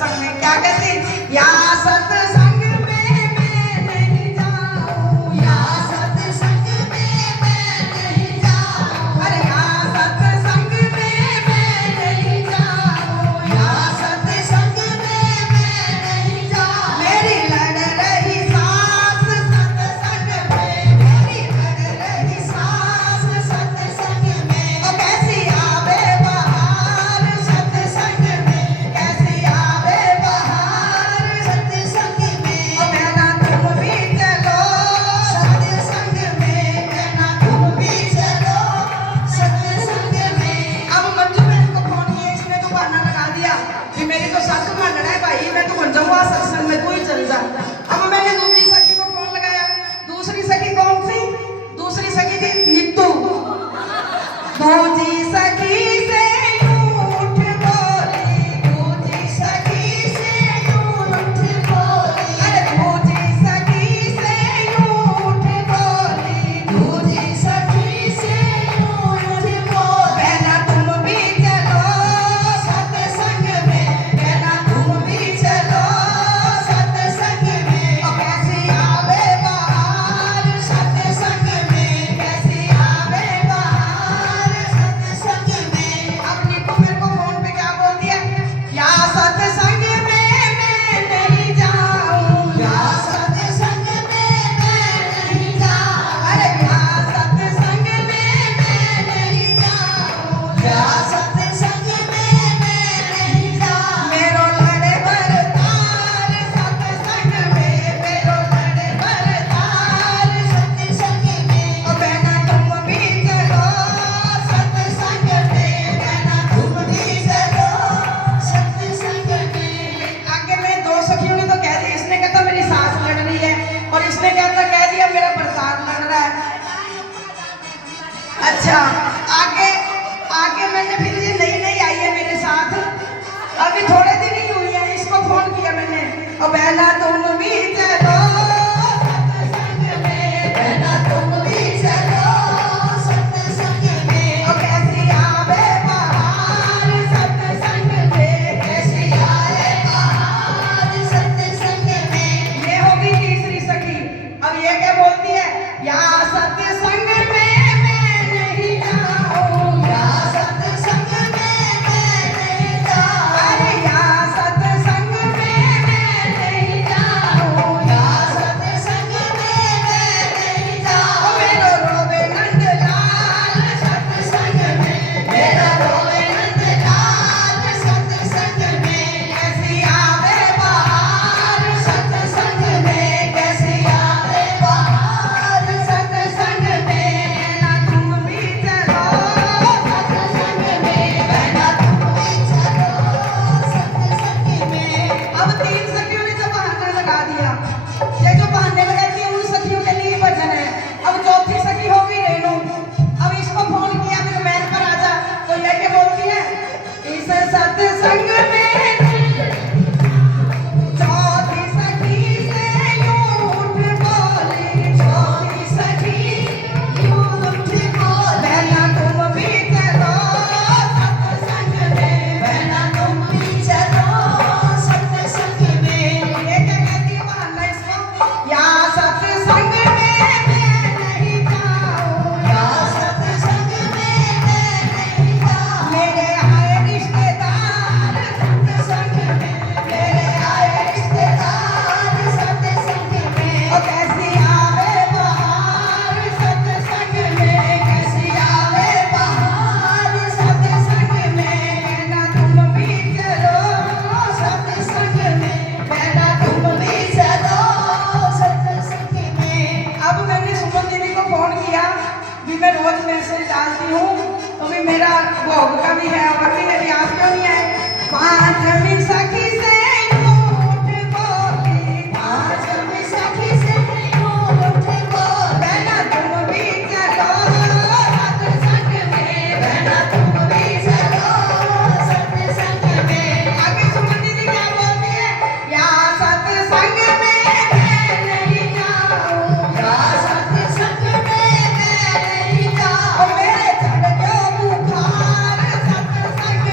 सत्संग में। क्या कहती, या सत्संग में मैं नहीं जाऊं, या सत्संग में मैं नहीं जाऊं, अरे या सत्संग में मैं नहीं जाऊं, या सत्संग में मैं नहीं जाऊं। मेरी लड़ रही सास सत्संग में, मेरी लड़ रही सास सत्संग में, ओ कैसी आवे बहार सत्संग में, कैसी आवे बहार सत्संग में, ओ कहना तुम भी चलो सत्संग में, कहना तुम भी चलो सत्संग में। अब मंजू बहन को फोन किया, इसने तो बहाना लगा दिया कि मेरी तो सासू मां लड़ा है भाई, मैं तो बन जाऊंगा सत्संग में, तू ही चल जा। अब मैंने दूसरी सखी को फोन लगाया। दूसरी सखी कौन सी? दूसरी सखी थी नीतू। दूजी सखी से उठ बोली, दूजी सखी से उठ बोली, अरे दूजी सखी से उठ बोली, दूजी सखी से उठ बोली, कहना तुम भी चलो सत्संग में, कहना तुम भी चलो सत्संग में, ओ कैसी आवे बहार सत्संग में, कैसी आवे बहार सत्संग में। अब नीतू मेरे को फोन पे क्या बोल दिया, या सत्संग में मैं नहीं जाऊं, या सत्संग में मैं नहीं जाऊं, अरे या सत्संग में मैं नहीं जाऊं, या सत्संग में मैं नहीं जाऊं। मेरो लड़े बरतार सत्संग में, मेरो लड़े बरतार सत्संग में, ओ कहना तुम भी चलो सत्संग में, कहना तुम भी चलो सत्संग में। आगे में दो सखियों ने तो कह दिया, इसने कहता मेरी सास लड़ रही है, और इसने कहता कह दिया मेरा बरसात लड़ रहा है। अच्छा, आगे आगे मैंने फिर ये नई नई आई है मेरे साथ, अभी थोड़े दिन ही हुई है, इसको फोन किया मैंने, और बहना तुम भी चलो सत्संग में, बहना तुम भी चलो सत्संग में, ओ कैसी आवे बहार सत्संग में, कैसी आवे बहार सत्संग में। ये होगी तीसरी सखी। अब ये क्या बोलती है, या सत्संग में मैं नहीं जाऊं, या सत्संग में मैं नहीं जाऊं, अरे या सत्संग में मैं नहीं जाऊं, या सत्संग में मैं नहीं जाऊं। ओ मेरो रोवे नंदलाल सत्संग में, मेरा रोवे नंदलाल सत्संग में, कैसी आवे बहार सत्संग में, कैसी आवे बहार सत्संग में, कहना तुम भी चलो सत्संग में, कहना तुम भी चलो सत्संग में। अब तीन सखियों ने जो बहाना लगा दिया, ये जो बहाने लगाती है उन सखियों के लिए भजन है। अब चौथी सखी होगी रेणु। अब इसको फोन किया मेरे मैन पर आजा, तो ये क्या बोलती है, इस सत्संग में चौथी सखी से उठ बोली, चौथी सखी उठ बोली, बहना तुम भी चलो सत्संग में, बहना तुम भी चलो सत्संग में। ये क्या कहती है बहाना इसको, या सत्संग में मैं नहीं जाऊं, या सत्संग में मैं नहीं जाऊं, मेरे आए रिश्तेदार सत्संग में, मेरे आए रिश्तेदार सत्संग में, ओ कैसी आवे बहार सत्संग में, कैसी आवे बहार सत्संग में, कहना तुम भी चलो सत्संग में, कहना तुम भी चलो सत्संग में। अब मैंने सुमन दीदी को फोन किया भी मैं रोज मैसेज डालती हूँ, तो भी मेरा भोग का भी है और भी मेरी आप क्यों नहीं आए। पांचवी सखी से उठ बोली, पांचवी सखी से उठ बोली, बहना तुम भी चलो सत्संग में, बहना तुम भी चलो सत्संग में। आगे सुमन दीदी क्या बोलती है, या सत्संग में मैं नहीं जाऊं, या सत्संग में मैं नहीं जाऊं, ओ मेरे चढ़ गयो बुखार सत्संग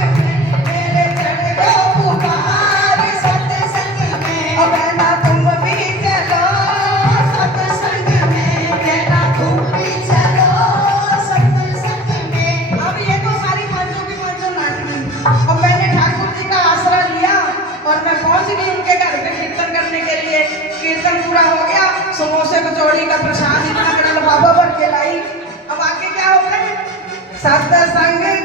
कचौड़ी का प्रसाद इतना बड़ा बाबा भर के लाई। अब आगे क्या होता है? सत्संग